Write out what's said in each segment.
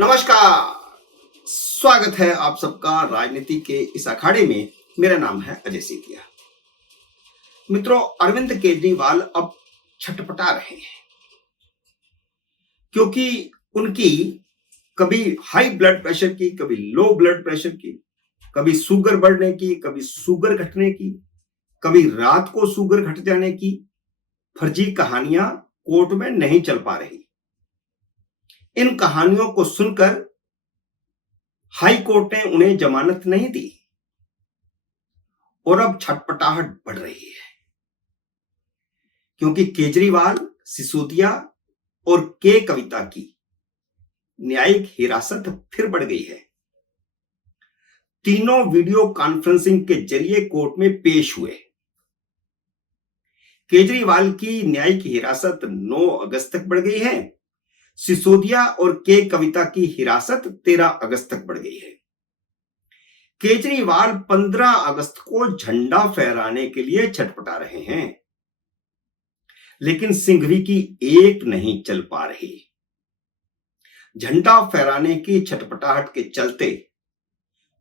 नमस्कार। स्वागत है आप सबका राजनीति के इस अखाड़े में। मेरा नाम है अजय सेठिया। मित्रों, अरविंद केजरीवाल अब छटपटा रहे हैं क्योंकि उनकी कभी हाई ब्लड प्रेशर की, कभी लो ब्लड प्रेशर की, कभी शुगर बढ़ने की, कभी शुगर घटने की, कभी रात को शुगर घट जाने की फर्जी कहानियां कोर्ट में नहीं चल पा रही। इन कहानियों को सुनकर हाई कोर्ट ने उन्हें जमानत नहीं दी और अब छटपटाहट बढ़ रही है क्योंकि केजरीवाल, सिसोदिया और के कविता की न्यायिक हिरासत फिर बढ़ गई है। तीनों वीडियो कॉन्फ्रेंसिंग के जरिए कोर्ट में पेश हुए। केजरीवाल की न्यायिक हिरासत 9 अगस्त तक बढ़ गई है। सिसोदिया और के कविता की हिरासत 13 अगस्त तक बढ़ गई है। केजरीवाल 15 अगस्त को झंडा फहराने के लिए छटपटा रहे हैं, लेकिन सिंघवी की एक नहीं चल पा रही। झंडा फहराने की छटपटाहट के चलते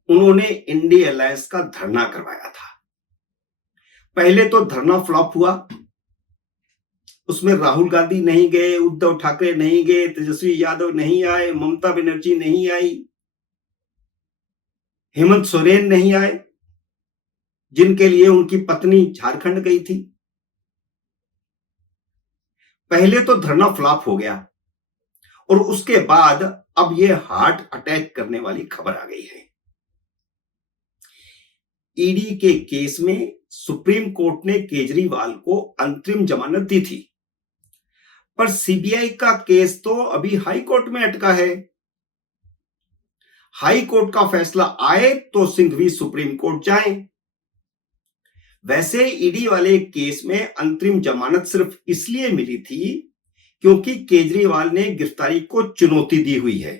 उन्होंने इंडिया अलायंस का धरना करवाया था। पहले तो धरना फ्लॉप हुआ। उसमें राहुल गांधी नहीं गए, उद्धव ठाकरे नहीं गए, तेजस्वी यादव नहीं आए, ममता बनर्जी नहीं आई, हेमंत सोरेन नहीं आए, जिनके लिए उनकी पत्नी झारखंड गई थी। पहले तो धरना फ्लॉप हो गया और उसके बाद अब यह हार्ट अटैक करने वाली खबर आ गई है। ईडी के केस में सुप्रीम कोर्ट ने केजरीवाल को अंतरिम जमानत दी थी, पर सीबीआई का केस तो अभी हाई कोर्ट में अटका है। हाई कोर्ट का फैसला आए तो सिंघवी सुप्रीम कोर्ट जाए। वैसे ईडी वाले केस में अंतरिम जमानत सिर्फ इसलिए मिली थी क्योंकि केजरीवाल ने गिरफ्तारी को चुनौती दी हुई है।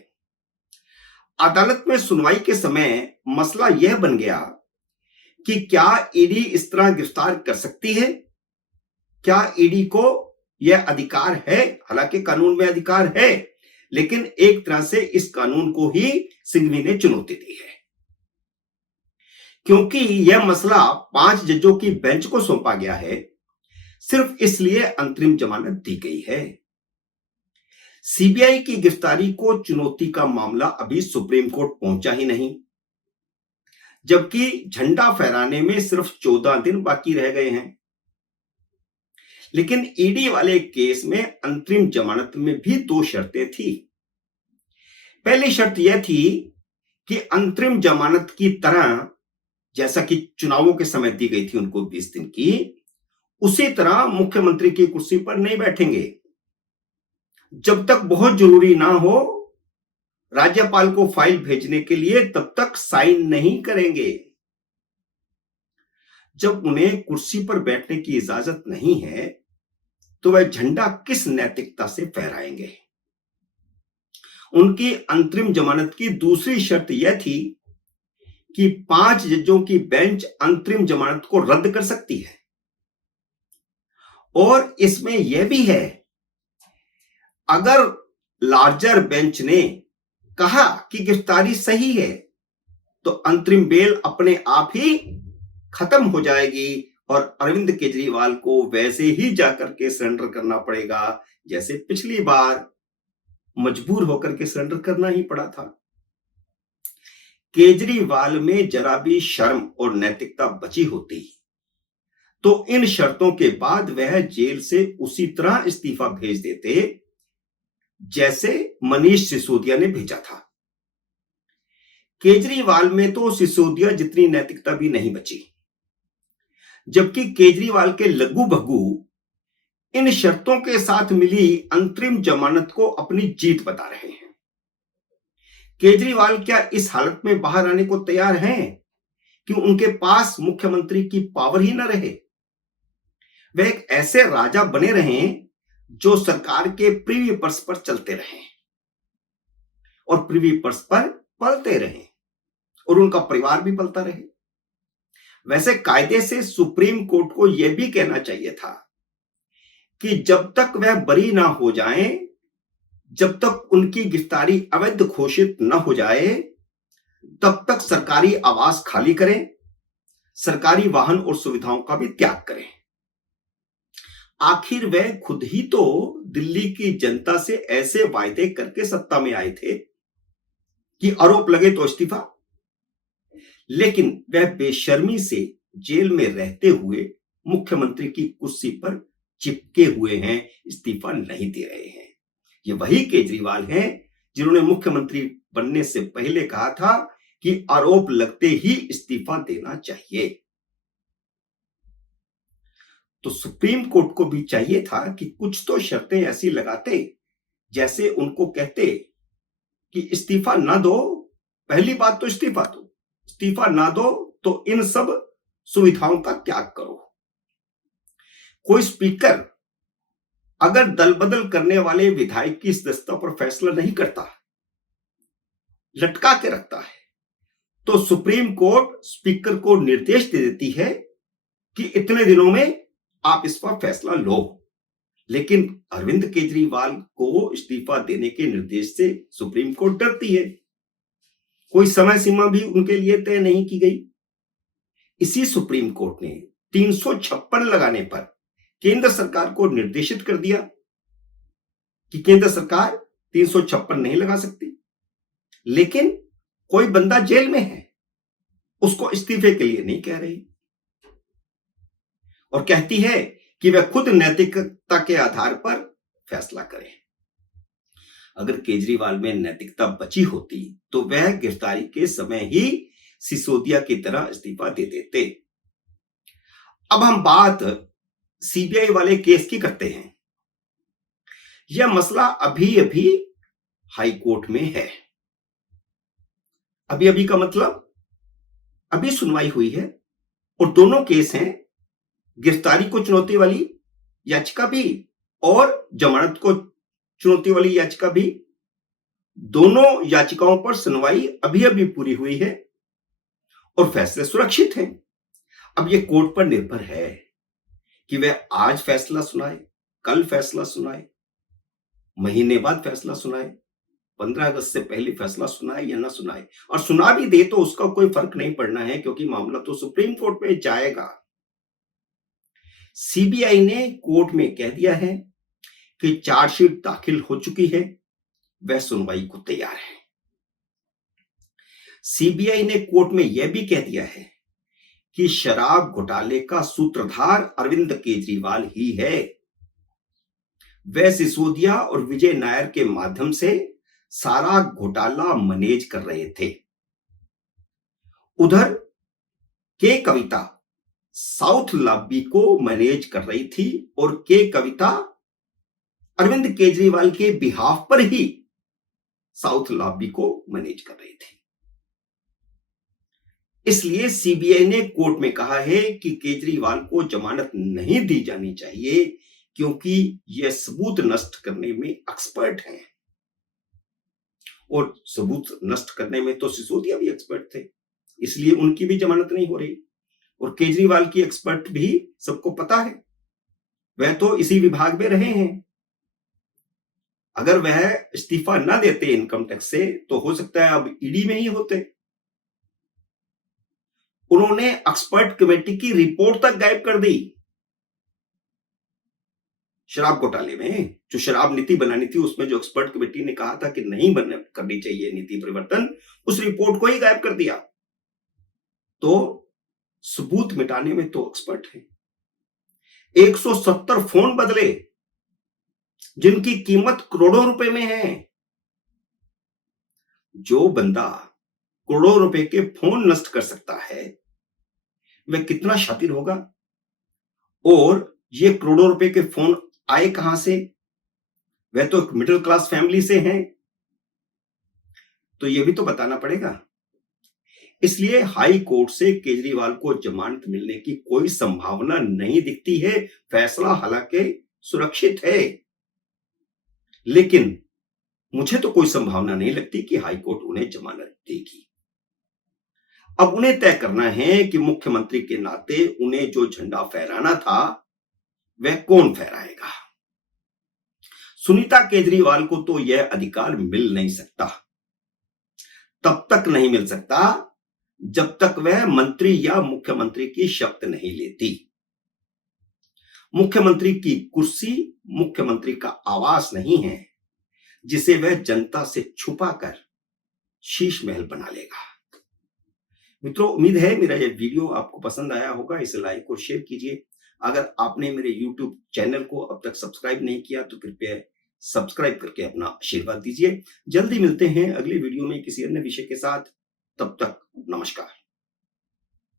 अदालत में सुनवाई के समय मसला यह बन गया कि क्या ईडी इस तरह गिरफ्तार कर सकती है? क्या ईडी को यह अधिकार है? हालांकि कानून में अधिकार है, लेकिन एक तरह से इस कानून को ही सिंघवी ने चुनौती दी है, क्योंकि यह मसला 5 जजों की बेंच को सौंपा गया है। सिर्फ इसलिए अंतरिम जमानत दी गई है। सीबीआई की गिरफ्तारी को चुनौती का मामला अभी सुप्रीम कोर्ट पहुंचा ही नहीं, जबकि झंडा फहराने में सिर्फ 14 दिन बाकी रह गए हैं। लेकिन ईडी वाले केस में अंतरिम जमानत में भी 2 शर्तें थी। पहली शर्त यह थी कि अंतरिम जमानत की तरह, जैसा कि चुनावों के समय दी गई थी उनको 20 दिन की, उसी तरह मुख्यमंत्री की कुर्सी पर नहीं बैठेंगे। जब तक बहुत जरूरी ना हो राज्यपाल को फाइल भेजने के लिए, तब तक साइन नहीं करेंगे। जब उन्हें कुर्सी पर बैठने की इजाजत नहीं है तो वह झंडा किस नैतिकता से फहराएंगे? उनकी अंतरिम जमानत की दूसरी शर्त यह थी कि 5 जजों की बेंच अंतरिम जमानत को रद्द कर सकती है। और इसमें यह भी है, अगर लार्जर बेंच ने कहा कि गिरफ्तारी सही है तो अंतरिम बेल अपने आप ही खत्म हो जाएगी और अरविंद केजरीवाल को वैसे ही जाकर के सरेंडर करना पड़ेगा जैसे पिछली बार मजबूर होकर के सरेंडर करना ही पड़ा था। केजरीवाल में जरा भी शर्म और नैतिकता बची होती तो इन शर्तों के बाद वह जेल से उसी तरह इस्तीफा भेज देते जैसे मनीष सिसोदिया ने भेजा था। केजरीवाल में तो सिसोदिया जितनी नैतिकता भी नहीं बची, जबकि केजरीवाल के लग्गू भग्गू इन शर्तों के साथ मिली अंतरिम जमानत को अपनी जीत बता रहे हैं। केजरीवाल क्या इस हालत में बाहर आने को तैयार हैं कि उनके पास मुख्यमंत्री की पावर ही न रहे? वे एक ऐसे राजा बने रहें जो सरकार के प्रीवी पर्स पर चलते रहें और प्रीवी पर्स पर पलते रहें और उनका परिवार भी पलता रहे। वैसे कायदे से सुप्रीम कोर्ट को यह भी कहना चाहिए था कि जब तक वह बरी ना हो जाएं, जब तक उनकी गिरफ्तारी अवैध घोषित न हो जाए तब तक सरकारी आवास खाली करें, सरकारी वाहन और सुविधाओं का भी त्याग करें। आखिर वह खुद ही तो दिल्ली की जनता से ऐसे वायदे करके सत्ता में आए थे कि आरोप लगे तो इस्तीफा, लेकिन वह बेशर्मी से जेल में रहते हुए मुख्यमंत्री की कुर्सी पर चिपके हुए हैं, इस्तीफा नहीं दे रहे हैं। ये वही केजरीवाल हैं जिन्होंने मुख्यमंत्री बनने से पहले कहा था कि आरोप लगते ही इस्तीफा देना चाहिए। तो सुप्रीम कोर्ट को भी चाहिए था कि कुछ तो शर्तें ऐसी लगाते, जैसे उनको कहते कि इस्तीफा ना दो, पहली बात तो इस्तीफा दो, इस्तीफा ना दो तो इन सब सुविधाओं का त्याग करो। कोई स्पीकर अगर दल बदल करने वाले विधायक की सदस्यता पर फैसला नहीं करता, लटका के रखता है, तो सुप्रीम कोर्ट स्पीकर को निर्देश दे देती है कि इतने दिनों में आप इस पर फैसला लो। लेकिन अरविंद केजरीवाल को इस्तीफा देने के निर्देश से सुप्रीम कोर्ट डरती है। कोई समय सीमा भी उनके लिए तय नहीं की गई। इसी सुप्रीम कोर्ट ने 356 लगाने पर केंद्र सरकार को निर्देशित कर दिया कि केंद्र सरकार 356 नहीं लगा सकती, लेकिन कोई बंदा जेल में है, उसको इस्तीफे के लिए नहीं कह रही और कहती है कि वह खुद नैतिकता के आधार पर फैसला करे। अगर केजरीवाल में नैतिकता बची होती तो वह गिरफ्तारी के समय ही सिसोदिया की तरह इस्तीफा दे देते। अब हम बात सीबीआई वाले केस की करते हैं। यह मसला अभी अभी हाई कोर्ट में है। अभी अभी का मतलब अभी सुनवाई हुई है और दोनों केस हैं, गिरफ्तारी को चुनौती वाली याचिका भी और जमानत को चुनौती वाली याचिका भी। दोनों याचिकाओं पर सुनवाई अभी अभी पूरी हुई है और फैसले सुरक्षित हैं। अब यह कोर्ट पर निर्भर है कि वह आज फैसला सुनाए, कल फैसला सुनाए, महीने बाद फैसला सुनाए, 15 अगस्त से पहले फैसला सुनाए या ना सुनाए। और सुना भी दे तो उसका कोई फर्क नहीं पड़ना है, क्योंकि मामला तो सुप्रीम कोर्ट में जाएगा। सीबीआई ने कोर्ट में कह दिया है कि चार्जशीट दाखिल हो चुकी है, वह सुनवाई को तैयार है। सीबीआई ने कोर्ट में यह भी कह दिया है कि शराब घोटाले का सूत्रधार अरविंद केजरीवाल ही है। वह सिसोदिया और विजय नायर के माध्यम से सारा घोटाला मैनेज कर रहे थे। उधर के कविता साउथ लॉबी को मैनेज कर रही थी और के कविता अरविंद केजरीवाल के बिहाफ पर ही साउथ लॉबी को मैनेज कर रही थी। इसलिए सीबीआई ने कोर्ट में कहा है कि केजरीवाल को जमानत नहीं दी जानी चाहिए, क्योंकि यह सबूत नष्ट करने में एक्सपर्ट हैं और सबूत नष्ट करने में तो सिसोदिया भी एक्सपर्ट थे, इसलिए उनकी भी जमानत नहीं हो रही। और केजरीवाल की एक्सपर्ट भी सबको पता है, वह तो इसी विभाग में रहे हैं। अगर वह इस्तीफा ना देते इनकम टैक्स से तो हो सकता है अब ईडी में ही होते। उन्होंने एक्सपर्ट कमेटी की रिपोर्ट तक गायब कर दी। शराब घोटाले में जो शराब नीति बनानी थी, उसमें जो एक्सपर्ट कमेटी ने कहा था कि नहीं करनी चाहिए नीति परिवर्तन, उस रिपोर्ट को ही गायब कर दिया। तो सबूत मिटाने में तो एक्सपर्ट है। 170 फोन बदले जिनकी कीमत करोड़ों रुपए में है। जो बंदा करोड़ों रुपए के फोन नष्ट कर सकता है, वह कितना शातिर होगा। और ये करोड़ों रुपए के फोन आए कहां से? वह तो एक मिडिल क्लास फैमिली से हैं, तो यह भी तो बताना पड़ेगा। इसलिए हाई कोर्ट से केजरीवाल को जमानत मिलने की कोई संभावना नहीं दिखती है। फैसला हालांकि सुरक्षित है, लेकिन मुझे तो कोई संभावना नहीं लगती कि हाई कोर्ट उन्हें जमानत देगी। अब उन्हें तय करना है कि मुख्यमंत्री के नाते उन्हें जो झंडा फहराना था, वह कौन फहराएगा। सुनीता केजरीवाल को तो यह अधिकार मिल नहीं सकता, तब तक नहीं मिल सकता जब तक वह मंत्री या मुख्यमंत्री की शपथ नहीं लेती। मुख्यमंत्री की कुर्सी मुख्यमंत्री का आवास नहीं है जिसे वह जनता से छुपाकर शीश महल बना लेगा। मित्रों, उम्मीद है मेरा यह वीडियो आपको पसंद आया होगा। इसे लाइक और शेयर कीजिए। अगर आपने मेरे YouTube चैनल को अब तक सब्सक्राइब नहीं किया तो कृपया सब्सक्राइब करके अपना आशीर्वाद दीजिए। जल्दी मिलते हैं अगले वीडियो में किसी अन्य विषय के साथ। तब तक नमस्कार।